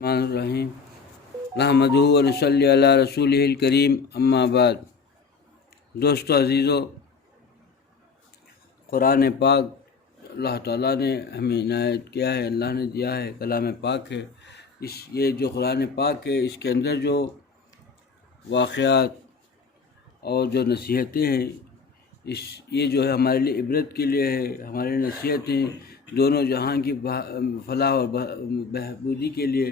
الرحمن الرحیم نحمدہ و نصلی علی رسولہ الکریم اما بعد۔ دوستو عزیزو، قرآن پاک اللہ تعالیٰ نے ہمیں عنایت کیا ہے، اللہ نے دیا ہے، کلام پاک ہے۔ یہ جو قرآن پاک ہے اس کے اندر جو واقعات اور جو نصیحتیں ہیں، یہ جو ہے ہمارے لیے عبرت کے لیے ہے، ہمارے نصیحتیں دونوں جہاں کی فلاح اور بہبودی کے لیے۔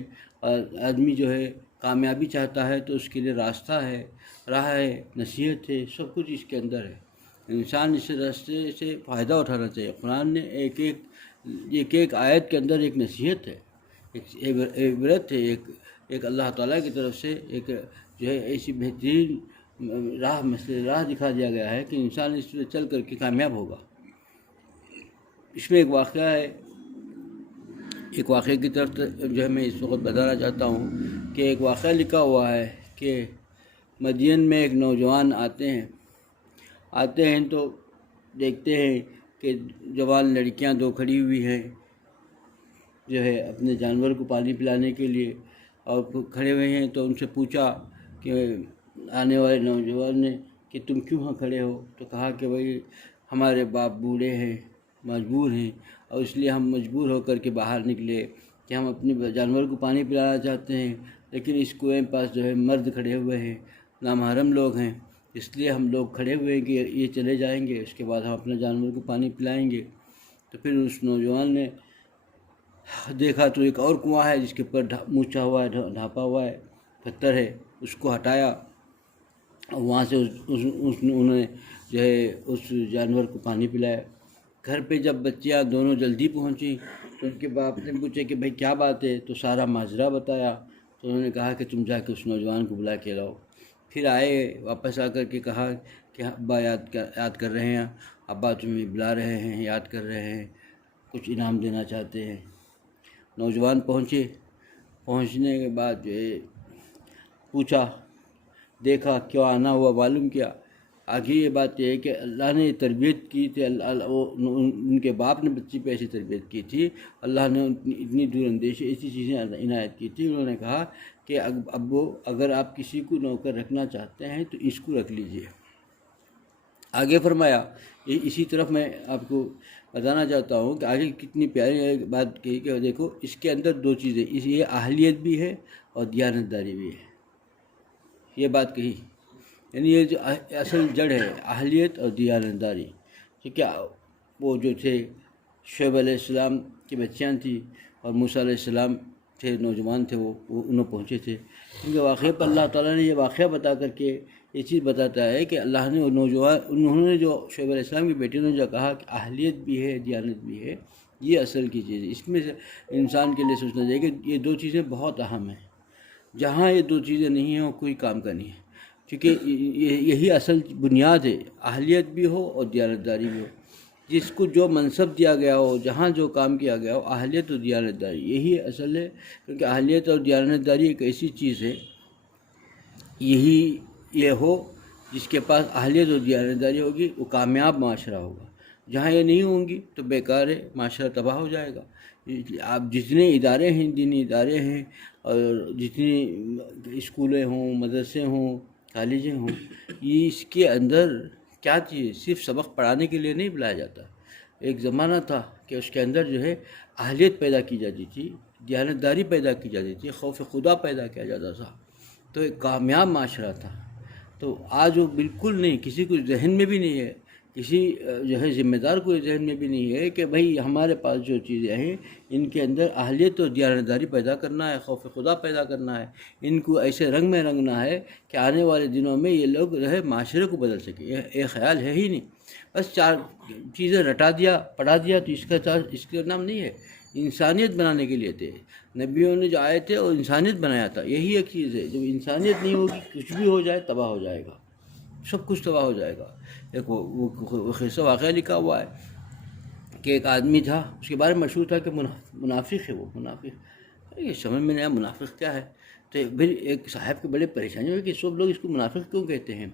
آدمی جو ہے کامیابی چاہتا ہے تو اس کے لیے راستہ ہے، راہ ہے، نصیحت ہے، سب کچھ اس کے اندر ہے۔ انسان اس راستے سے فائدہ اٹھانا چاہیے۔ قرآن نے ایک آیت کے اندر ایک نصیحت ہے، ایک عبرت ہے، ایک اللہ تعالیٰ کی طرف سے ایک جو ہے ایسی بہترین راہ دکھا دیا گیا ہے کہ انسان اس پہ چل کر کے کامیاب ہوگا۔ اس میں ایک واقعہ ہے، ایک واقعے کی طرف جو ہے میں اس وقت بتانا چاہتا ہوں کہ ایک واقعہ لکھا ہوا ہے کہ مدین میں ایک نوجوان آتے ہیں تو دیکھتے ہیں کہ جوان لڑکیاں دو کھڑی ہوئی ہیں جو ہے اپنے جانور کو پانی پلانے کے لیے، اور کھڑے ہوئے ہیں تو ان سے پوچھا کہ آنے والے نوجوان نے کہ تم کیوں ہاں کھڑے ہو؟ تو کہا کہ بھائی ہمارے باپ بوڑھے ہیں، مجبور ہیں، اور اس لیے ہم مجبور ہو کر کے باہر نکلے کہ ہم اپنے جانور کو پانی پلانا چاہتے ہیں، لیکن اس کنویں پاس جو ہے مرد کھڑے ہوئے ہیں، نامحرم لوگ ہیں، اس لیے ہم لوگ کھڑے ہوئے ہیں کہ یہ چلے جائیں گے، اس کے بعد ہم اپنے جانور کو پانی پلائیں گے۔ تو پھر اس نوجوان نے دیکھا تو ایک اور کنواں ہے جس کے اوپر مونچھا ہوا ہے، ڈھانپا ہوا ہے، پتھر ہے، اس کو ہٹایا اور وہاں سے انہوں نے جو ہے اس جانور کو پانی پلایا۔ گھر پہ جب بچیاں دونوں جلدی پہنچی تو ان کے باپ نے پوچھا کہ بھائی کیا بات ہے، تو سارا ماجرا بتایا۔ تو انہوں نے کہا کہ تم جا کے اس نوجوان کو بلا کے لاؤ۔ پھر آئے، واپس آ کر کے کہا کہ ابا یاد کر رہے ہیں، ابا تمہیں بلا رہے ہیں، یاد کر رہے ہیں، کچھ انعام دینا چاہتے ہیں۔ نوجوان پہنچنے کے بعد جو ہے پوچھا، دیکھا، کیوں آنا ہوا معلوم کیا۔ آگے یہ بات یہ ہے کہ اللہ نے تربیت کی تھی، ان کے باپ نے بچی پہ ایسی تربیت کی تھی، اللہ نے اتنی دور اندیشی ایسی چیزیں عنایت کی تھی۔ انہوں نے کہا کہ ابو اگر آپ کسی کو نوکر رکھنا چاہتے ہیں تو اس کو رکھ لیجئے۔ آگے فرمایا، اسی طرف میں آپ کو بتانا چاہتا ہوں کہ آگے کتنی پیاری بات کہی کہ دیکھو اس کے اندر دو چیزیں، یہ اہلیت بھی ہے اور دیانتداری بھی ہے، یہ بات کہی، یعنی یہ جو اصل جڑ ہے اہلیت اور دیانتداری۔ ٹھیک ہے، وہ جو تھے شعیب علیہ السلام کی بچیاں تھیں اور موسیٰ علیہ السلام تھے، نوجوان تھے، وہ انہوں پہنچے تھے ان کے واقعے پر۔ اللہ تعالیٰ نے یہ واقعہ بتا کر کے یہ چیز بتاتا ہے کہ اللہ نے انہوں نے جو شعیب علیہ السلام کی بیٹی نے جو کہا کہ اہلیت بھی ہے، دیانت بھی ہے، یہ اصل کی چیز ہے۔ اس میں سے انسان کے لیے سوچنا چاہیے کہ یہ دو چیزیں بہت اہم ہیں، جہاں یہ دو چیزیں نہیں ہیں کوئی کام کا نہیں ہے، کیونکہ یہی اصل بنیاد ہے، اہلیت بھی ہو اور دیانتداری بھی ہو۔ جس کو جو منصب دیا گیا ہو، جہاں جو کام کیا گیا ہو، اہلیت اور دیانتداری یہی اصل ہے، کیونکہ اہلیت اور دیانتداری ایک ایسی چیز ہے، یہ ہو جس کے پاس اہلیت اور دیانتداری ہوگی وہ کامیاب معاشرہ ہوگا۔ جہاں یہ نہیں ہوں گی تو بیکار ہے، معاشرہ تباہ ہو جائے گا۔ آپ جتنے ادارے ہیں، دینی ادارے ہیں، اور جتنی اسکولیں ہوں، مدرسے ہوں، کالجیں ہوں، یہ اس کے اندر کیا چیز، صرف سبق پڑھانے کے لیے نہیں بلایا جاتا۔ ایک زمانہ تھا کہ اس کے اندر جو ہے اہلیت پیدا کی جاتی تھی، دیانتداری پیدا کی جاتی تھی، خوف خدا پیدا کیا جاتا تھا، تو ایک کامیاب معاشرہ تھا۔ تو آج وہ بالکل نہیں، کسی کو ذہن میں بھی نہیں ہے، کسی جو ہے ذمہ دار کو ذہن میں بھی نہیں ہے کہ بھئی ہمارے پاس جو چیزیں ہیں ان کے اندر اہلیت اور دیانتداری پیدا کرنا ہے، خوف خدا پیدا کرنا ہے، ان کو ایسے رنگ میں رنگنا ہے کہ آنے والے دنوں میں یہ لوگ جو ہے معاشرے کو بدل سکے۔ یہ خیال ہے ہی نہیں، بس چار چیزیں رٹا دیا، پڑھا دیا، تو اس کا نام نہیں ہے۔ انسانیت بنانے کے لیے تھے نبیوں نے جو آئے تھے، اور انسانیت بنایا تھا، یہی ایک چیز ہے۔ جب انسانیت نہیں ہوگی کچھ بھی ہو جائے تباہ ہو جائے گا، سب کچھ تباہ ہو جائے گا۔ ایک وہ قصہ واقعہ لکھا ہوا ہے کہ ایک آدمی تھا، اس کے بارے میں مشہور تھا کہ منافق ہے، وہ منافق، یہ سمجھ میں نہیں آیا منافق کیا ہے۔ تو پھر ایک صاحب کی بڑی پریشانی ہوئی کہ سب لوگ اس کو منافق کیوں کہتے ہیں۔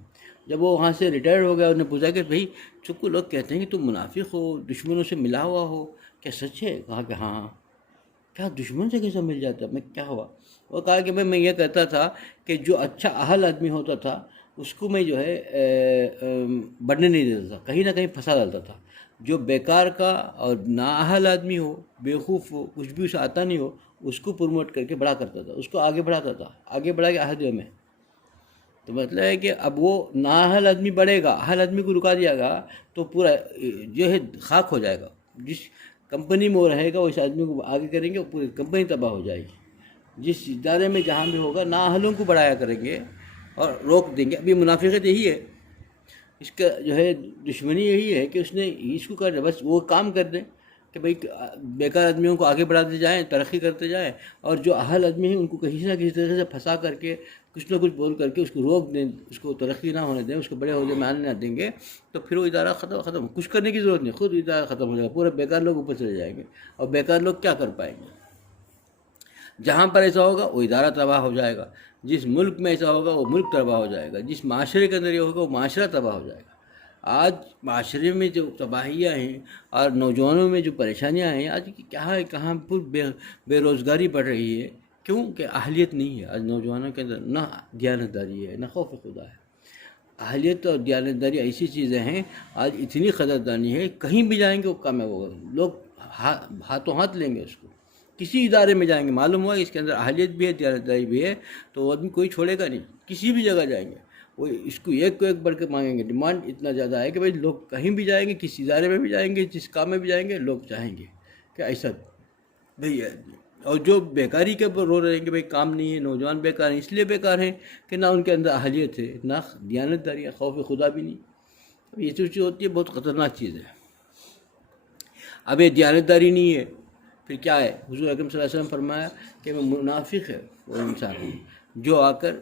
جب وہ وہاں سے ریٹائر ہو گیا، انہوں نے پوچھا کہ بھائی سب کو لوگ کہتے ہیں کہ تم منافق ہو، دشمنوں سے ملا ہوا ہو، کیا سچ ہے؟ کہا کہ ہاں۔ کیا دشمن سے کیسا مل جاتا؟ میں کیا ہوا؟ وہ کہا کہ میں یہ کہتا تھا کہ جو اچھا اہل آدمی ہوتا تھا اس کو میں جو ہے بڑھنے نہیں دیتا تھا، کہیں نہ کہیں پھنسا ڈالتا تھا. جو بیکار کا اور نااہل آدمی ہو، بیوقوف ہو، کچھ بھی اسے آتا نہیں ہو، اس کو پروموٹ کر کے بڑا کرتا تھا، اس کو آگے بڑھاتا تھا، آگے بڑھا کے عہدے میں. تو مطلب ہے کہ اب وہ نااہل آدمی بڑھے گا، اہل آدمی کو رکا دیا گا تو پورا جو ہے خاک ہو جائے گا. جس کمپنی میں وہ رہے گا اس آدمی کو آگے کریں گے، وہ پوری کمپنی تباہ ہو جائے گی. جس ادارے میں جہاں بھی ہوگا نااہلوں کو بڑھایا کریں گے اور روک دیں گے. ابھی منافقت یہی ہے، اس کا جو ہے دشمنی یہی ہے کہ اس نے اس کو کر بس وہ کام کر دیں کہ بھئی بیکار آدمیوں کو آگے بڑھاتے جائیں، ترقی کرتے جائیں، اور جو اہل آدمی ہیں ان کو کسی نہ کسی طریقے سے پھنسا کر کے کچھ نہ کچھ بول کر کے اس کو روک دیں، اس کو ترقی نہ ہونے دیں، اس کو بڑے عہدے میں آنے نہ دیں گے. تو پھر وہ ادارہ ختم، کچھ کرنے کی ضرورت نہیں، خود ادارہ ختم ہو جائے گا، پورے بیکار لوگ اوپر چلے جائیں گے. اور بیکار لوگ کیا کر پائیں گے؟ جہاں پر ایسا ہوگا وہ ادارہ تباہ ہو جائے گا، جس ملک میں ایسا ہوگا وہ ملک تباہ ہو جائے گا، جس معاشرے کے اندر یہ ہوگا وہ معاشرہ تباہ ہو جائے گا. آج معاشرے میں جو تباہیاں ہیں اور نوجوانوں میں جو پریشانیاں ہیں، آج کیا ہے، کہاں پر بے روزگاری بڑھ رہی ہے. کیوں کہ اہلیت نہیں ہے آج نوجوانوں کے اندر، نہ دیانتداری ہے، نہ خوف خدا ہے. اہلیت اور دیانتداری ایسی چیزیں ہیں، آج اتنی قدردانی ہے، کہیں بھی جائیں گے وہ کامیاب ہوگا، لوگ ہاتھوں ہاتھ لیں گے اس کو. کسی ادارے میں جائیں گے معلوم ہوا اس کے اندر اہلیت بھی ہے، دیانتداری بھی ہے، تو وہ آدمی کوئی چھوڑے گا نہیں. کسی بھی جگہ جائیں گے وہ اس کو ایک کو ایک بڑھ کے مانگیں گے. ڈیمانڈ اتنا زیادہ ہے کہ بھائی لوگ کہیں بھی جائیں گے، کسی ادارے میں بھی جائیں گے، جس کام میں بھی جائیں گے، لوگ چاہیں گے کہ ایسا بھائی ہے. اور جو بیکاری کے اوپر رو رہے ہیں کہ بھائی کام نہیں ہے، نوجوان بیکار ہیں، اس لیے بیکار ہیں کہ نہ ان کے اندر اہلیت ہے، نہ دیانتداری ہے، خوف خدا بھی نہیں. یہ جو چیز ہوتی ہے بہت خطرناک چیز ہے. اب یہ دیانتداری نہیں ہے پھر کیا ہے؟ حضور اکرم صلی اللہ علیہ وسلم فرمایا کہ وہ منافق ہے وہ انسان جو آ کر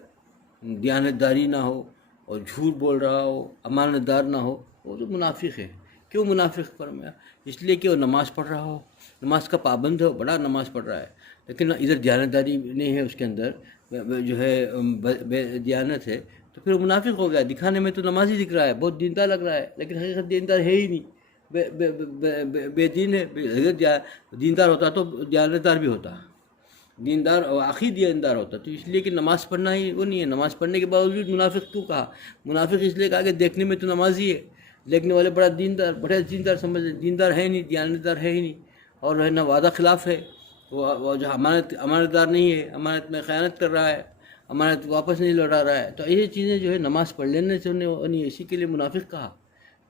دیانتداری نہ ہو اور جھوٹ بول رہا ہو، امانت دار نہ ہو، وہ تو منافق ہے. کیوں منافق فرمایا؟ اس لیے کہ وہ نماز پڑھ رہا ہو، نماز کا پابند ہو، بڑا نماز پڑھ رہا ہے، لیکن ادھر دیانتداری نہیں ہے، اس کے اندر جو ہے بے دیانت ہے، تو پھر وہ منافق ہو گیا. دکھانے میں تو نمازی دکھ رہا ہے، بہت دیندار لگ رہا ہے، لیکن حقیقت دیندار ہے ہی نہیں، بے دین ہے. دیندار ہوتا تو دیانتدار بھی ہوتا، دیندار اور آخری دیندار ہوتا. تو اس لیے کہ نماز پڑھنا ہی وہ نہیں ہے. نماز پڑھنے کے باوجود منافق کیوں کہا؟ منافق اس لیے کہا کہ دیکھنے میں تو نمازی ہے، دیکھنے والے بڑا دیندار سمجھ، دیندار ہے نہیں، دیانتدار ہے ہی نہیں، اور ہے نہ وعدہ خلاف ہے، وہ جو امانت دار نہیں ہے، امانت میں خیانت کر رہا ہے، امانت واپس نہیں لوٹا رہا ہے. تو یہ چیزیں جو ہے نماز پڑھ لینے سے نہیں، اسی کے لیے منافق کہا.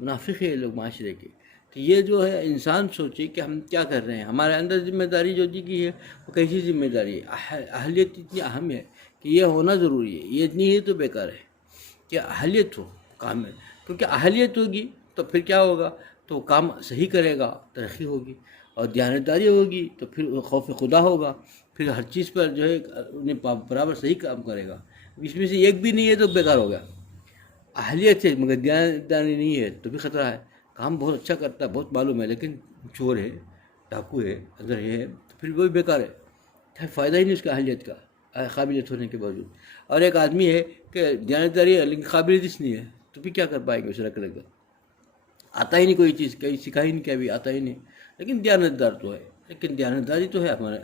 منافق ہے یہ لوگ معاشرے کے. تو یہ جو ہے انسان سوچے کہ ہم کیا کر رہے ہیں. ہمارے اندر ذمہ داری جو دی گئی ہے وہ کیسی ذمہ داری ہے؟ اہلیت اتنی اہم ہے کہ یہ ہونا ضروری ہے. یہ اتنی ہی تو بیکار ہے کہ اہلیت ہو کام میں، کیونکہ اہلیت ہوگی تو پھر کیا ہوگا؟ تو کام صحیح کرے گا، ترقی ہوگی. اور دیانتداری ہوگی تو پھر خوف خدا ہوگا، پھر ہر چیز پر جو ہے برابر صحیح کام کرے گا. اس میں سے ایک بھی نہیں ہے تو بیکار ہو گیا. اہلیت ہے مگر دیانتداری نہیں ہے تو بھی خطرہ ہے. کام بہت اچھا کرتا ہے، بہت معلوم ہے، لیکن چور ہے، ڈاکو ہے، اندر یہ ہے، تو پھر وہی بیکار ہے، فائدہ ہی نہیں اس کا اہلیت کا، قابلیت ہونے کے باوجود. اور ایک آدمی ہے کہ دیانتداری ہے لیکن قابلیت اس نہیں ہے، تو پھر کیا کر پائیں گے؟ اسے رکھ کر آتا ہی نہیں کوئی چیز، کہیں سکھا ہی نہیں، کیا بھی آتا ہی نہیں، لیکن دیانتدار تو ہے. لیکن دیانتداری تو ہے ہمارے،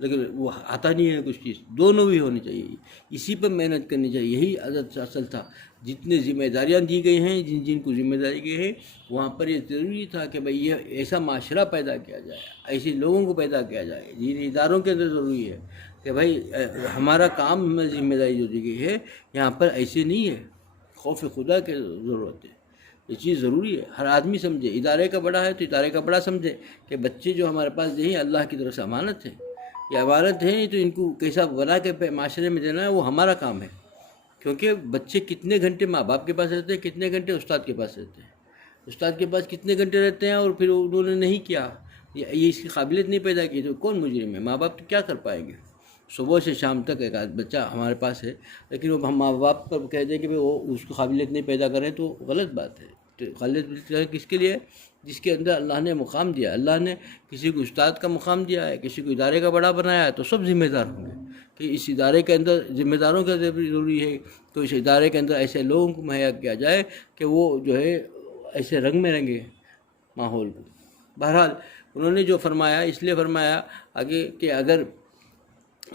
لیکن وہ آتا نہیں ہے کچھ چیز. دونوں بھی ہونی چاہیے، اسی پر محنت کرنی چاہیے. یہی عادت اصل تھا. جتنے ذمہ داریاں دی گئی ہیں، جن کو ذمہ داری دی ہے، وہاں پر یہ ضروری تھا کہ بھئی یہ ایسا معاشرہ پیدا کیا جائے، ایسے لوگوں کو پیدا کیا جائے. جن اداروں کے اندر ضروری ہے کہ بھئی ہمارا کام میں ذمہ داری جو دی گئی ہے یہاں پر ایسے نہیں ہے، خوف خدا کی ضرورت ہے. یہ چیز ضروری ہے، ہر آدمی سمجھے. ادارے کا بڑا ہے تو ادارے کا بڑا سمجھے کہ بچے جو ہمارے پاس دیں اللہ کی طرف سے امانت ہے. یہ امانت ہے تو ان کو کیسا بنا کے معاشرے میں دینا ہے وہ ہمارا کام ہے. کیونکہ بچے کتنے گھنٹے ماں باپ کے پاس رہتے ہیں، کتنے گھنٹے استاد کے پاس رہتے ہیں، استاد کے پاس کتنے گھنٹے رہتے ہیں، اور پھر انہوں نے نہیں کیا، یہ اس کی قابلیت نہیں پیدا کی، تو کون مجرم ہے؟ ماں باپ تو کیا کر پائیں گے؟ صبح سے شام تک ایک بچہ ہمارے پاس ہے، لیکن وہ ہم ماں باپ پر کہہ دیں کہ وہ اس کو قابلیت نہیں پیدا کریں تو غلط بات ہے. تو قابلیت کس کے لیے؟ جس کے اندر اللہ نے مقام دیا. اللہ نے کسی کو استاد کا مقام دیا ہے، کسی کو ادارے کا بڑا بنایا ہے، تو سب ذمہ دار ہوں گے کہ اس ادارے کے اندر ذمہ داروں کا ضروری ہے. تو اس ادارے کے اندر ایسے لوگوں کو مہیا کیا جائے کہ وہ جو ہے ایسے رنگ میں رنگے ماحول کو. بہرحال انہوں نے جو فرمایا اس لیے فرمایا آگے کہ اگر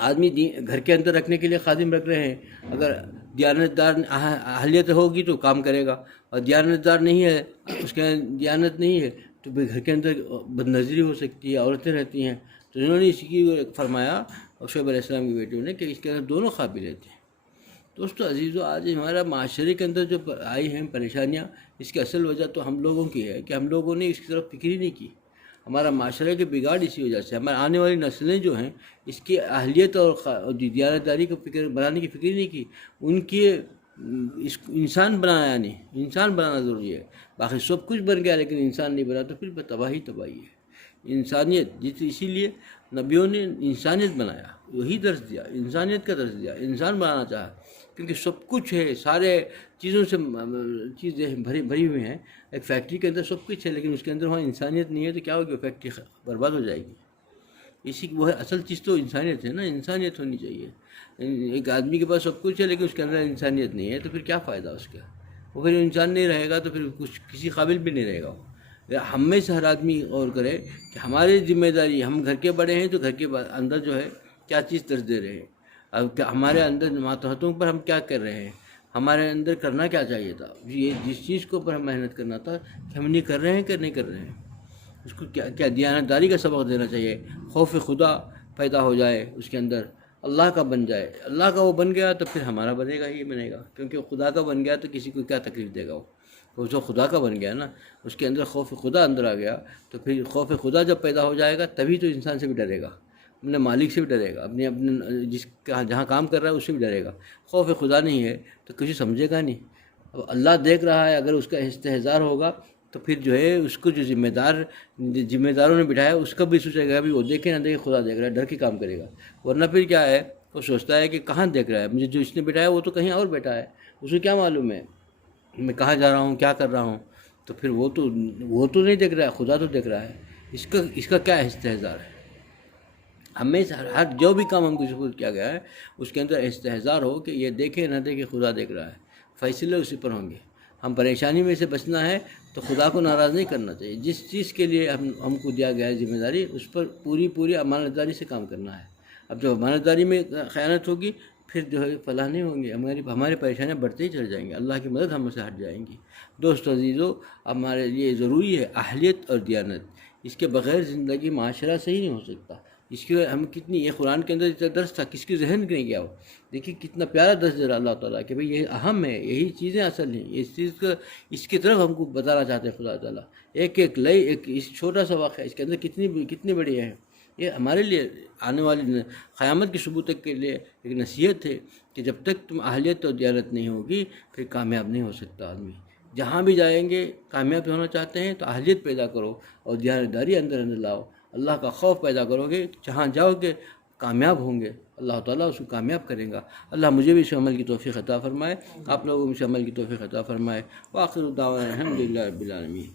آدمی گھر کے اندر رکھنے کے لیے خادم رکھ رہے ہیں، اگر دیانتدار اہلیت ہوگی تو کام کرے گا، اور دیانتدار نہیں ہے، اس کے دیانت نہیں ہے تو پھر گھر کے اندر بد نظری ہو سکتی ہے، عورتیں رہتی ہیں. تو انہوں نے اسی کی فرمایا شعیب علیہ السلام کی بیٹیوں نے کہ اس کے اندر دونوں قابلیت ہیں. دوستو عزیزو، آج ہمارا معاشرے کے اندر جو آئی ہیں پریشانیاں، اس کی اصل وجہ تو ہم لوگوں کی ہے کہ ہم لوگوں نے اس کی طرف فکر ہی نہیں کی. ہمارا معاشرے کے بگاڑ اسی وجہ سے، ہمارے آنے والی نسلیں جو ہیں اس کی اہلیت اور دیانتداری کو بنانے کی فکر ہی نہیں کی. ان کی انسان بنایا نہیں، انسان بنانا ضروری ہے. باقی سب کچھ بن گیا لیکن انسان نہیں بنا تو پھر تباہی ہے. انسانیت اسی لیے نبیوں نے انسانیت بنایا، وہی درس دیا، انسانیت کا درس دیا، انسان بنانا چاہا. کیونکہ سب کچھ ہے، سارے چیزوں سے چیزیں بھری ہوئی ہیں. ایک فیکٹری کے اندر سب کچھ ہے لیکن اس کے اندر وہاں انسانیت نہیں ہے تو کیا ہوگی؟ فیکٹری برباد ہو جائے گی. اسی وہ اصل چیز تو انسانیت ہے نا، انسانیت ہونی چاہیے. ایک آدمی کے پاس سب کچھ ہے لیکن اس کے اندر انسانیت نہیں ہے تو پھر کیا فائدہ اس کا؟ وہ پھر انسان نہیں رہے گا تو پھر کسی قابل بھی نہیں رہے گا. ہم میں سے ہر آدمی غور کرے کہ ہماری ذمہ داری، ہم گھر کے بڑے ہیں تو گھر کے اندر جو ہے کیا چیز درس دے رہے ہیں، اب ہمارے اندر ماتحتوں پر ہم کیا کر رہے ہیں، ہمارے اندر کرنا کیا چاہیے تھا. یہ جس چیز کے اوپر ہم محنت کرنا تھا کہ ہم نہیں کر رہے ہیں کہ نہیں کر رہے ہیں، اس کو کیا دیانتداری کا سبق دینا چاہیے. خوف خدا پیدا ہو جائے اس کے اندر، اللہ کا بن جائے. اللہ کا وہ بن گیا تو پھر ہمارا بنے گا ہی بنے گا، کیونکہ خدا کا بن گیا تو کسی کو کیا تکلیف دے گا. وہ جو خدا کا بن گیا نا، اس کے اندر خوف خدا اندر آ گیا تو پھر خوف خدا جب پیدا ہو جائے گا تبھی تو انسان سے بھی ڈرے گا، اپنے مالک سے بھی ڈرے گا، اپنے جہاں کام کر رہا ہے اس سے بھی ڈرے گا. خوف خدا نہیں ہے تو کچھ سمجھے گا نہیں. اب اللہ دیکھ رہا ہے، اگر اس کا استحضار ہوگا تو پھر جو ہے اس کو جو ذمہ داروں نے بٹھایا اس کا بھی سوچے گا بھی وہ دیکھے نہ دیکھے خدا دیکھ رہا ہے، ڈر کے کام کرے گا. ورنہ پھر کیا ہے، وہ سوچتا ہے کہ کہاں دیکھ رہا ہے مجھے، جو اس نے بٹھایا وہ تو کہیں اور بیٹھا ہے، اسے کیا معلوم ہے میں کہاں جا رہا ہوں، کیا کر رہا ہوں. تو پھر وہ تو نہیں دیکھ رہا ہے، خدا تو دیکھ رہا ہے. اس کا کیا استحضار ہے؟ ہمیں ہر جو بھی کام ہم کو سپرد کیا گیا ہے اس کے اندر استحضار ہو کہ یہ دیکھے نہ دیکھے خدا دیکھ رہا ہے، فیصلے اسی پر ہوں گے. ہم پریشانی میں سے بچنا ہے تو خدا کو ناراض نہیں کرنا چاہیے. جس چیز کے لیے ہم کو دیا گیا ہے ذمہ داری، اس پر پوری امانت داری سے کام کرنا ہے. اب جب امانت داری میں خیانت ہوگی پھر جو ہے فلاح نہیں ہوں گے، ہماری پریشانیاں بڑھتے ہی چل جائیں گے، اللہ کی مدد ہم سے ہٹ جائیں گی. دوست عزیزو، ہمارے لیے ضروری ہے اہلیت اور دیانت. اس کے بغیر زندگی معاشرہ صحیح نہیں ہو سکتا. اس کے ہم کتنی، یہ قرآن کے اندر اتنا درس تھا، کس کے ذہن نہیں گیا ہو. دیکھیے کتنا پیارا درس دے رہا اللہ تعالیٰ کہ بھئی یہ اہم ہے، یہی چیزیں اصل ہیں. اس کی طرف ہم کو بتانا چاہتے ہیں خدا تعالیٰ. ایک اس چھوٹا سا واقعہ اس کے اندر کتنی بڑی ہے. یہ ہمارے لیے آنے والی قیامت کی صبح تک کے لیے ایک نصیحت ہے کہ جب تک تم اہلیت اور دیانت نہیں ہوگی پھر کامیاب نہیں ہو سکتا آدمی. جہاں بھی جائیں گے کامیاب ہونا چاہتے ہیں تو اہلیت پیدا کرو اور دیانتداری اندر لاؤ. اللہ کا خوف پیدا کرو گے، جہاں جاؤ گے کامیاب ہوں گے، اللہ تعالیٰ اس کو کامیاب کرے گا. اللہ مجھے بھی اس عمل کی توفیق عطا فرمائے، آپ لوگوں کو اس عمل کی توفیق عطا فرمائے. وآخر دعوانا الحمدللہ رب العالمین.